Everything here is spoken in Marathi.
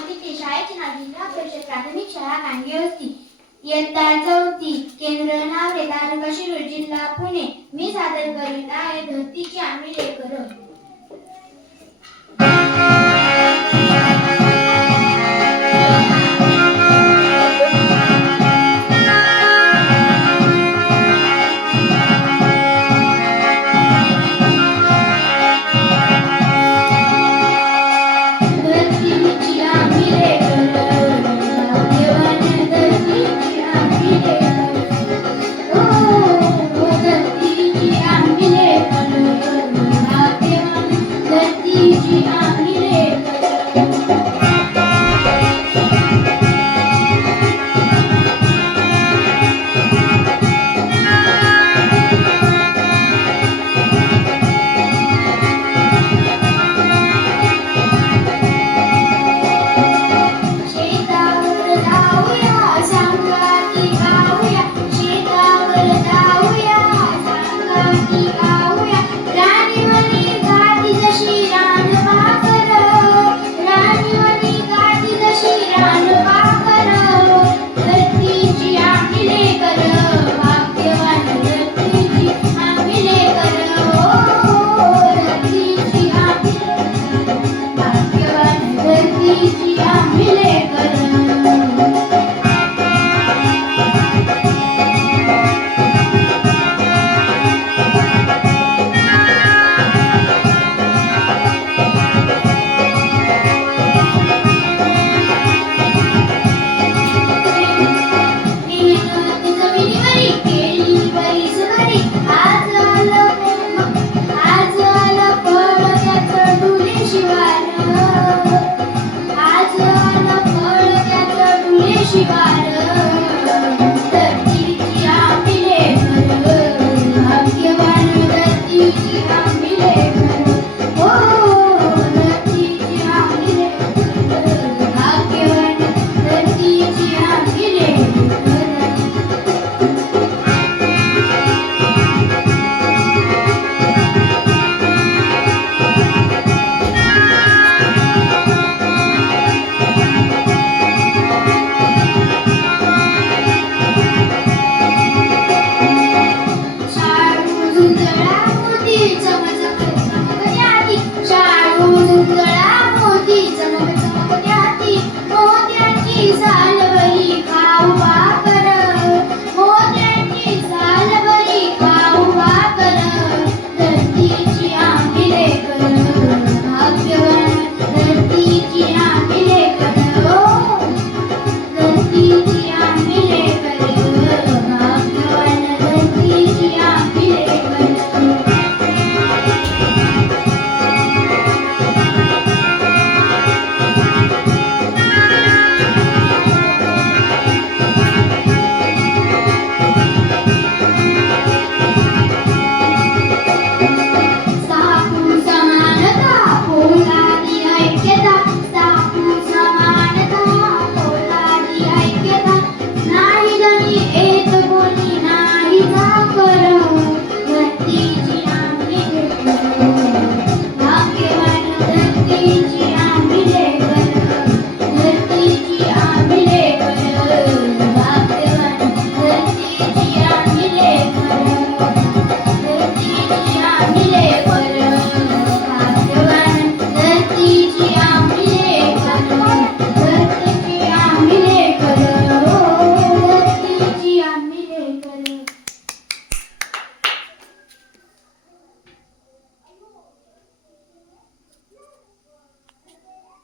तिथे शाळेचे नाव जिल्हा परिषद प्राथमिक शाळा कांगी होती इयत्ता चौथी केंद्र नावरे तालुका शिरूर जिल्हा पुणे. मी सादर करीत आहे धरतीची आम्ही लेकर.